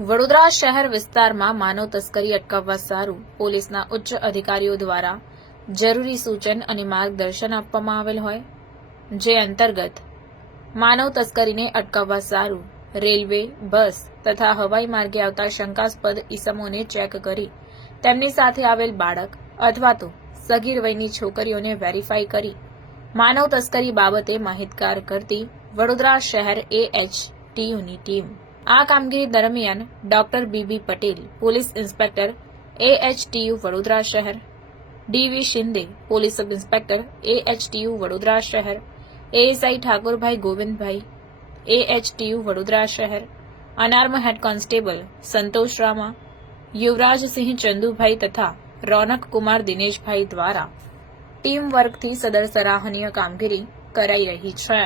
વડોદરા શહેર વિસ્તારમાં માનવ તસ્કરી અટકાવવા સારું પોલીસના ઉચ્ચ અધિકારીઓ દ્વારા જરૂરી સૂચન અને માર્ગદર્શન આપવામાં આવેલ હોય, જે અંતર્ગત માનવ તસ્કરીને અટકાવવા સારું રેલવે, બસ તથા હવાઈ માર્ગે આવતા શંકાસ્પદ ઇસમોને ચેક કરી તેમની સાથે આવેલ બાળક અથવા તો સગીર વયની છોકરીઓને વેરીફાઈ કરી. માનવ તસ્કરી બાબતે માહિતગાર કરતી વડોદરા શહેર એએચટીયુની ટીમ. આ કામગીરી દરમિયાન doctor B B Patel, police inspector AHTU Vadodara શહેર D V Shinde, police sub inspector AHTU Vadodara શહેર એએસઆઈ ઠાકોરભાઈ ગોવિંદભાઈ એએચટીયુ વડોદરા શહેર, unarmed head constable Santosh Rama, Yuvrajsinh Chandubhai તથા રોનક કુમાર દિનેશભાઈ દ્વારા ટીમ વર્કથી સદર સરાહનીય કામગીરી કરાઈ રહી છે.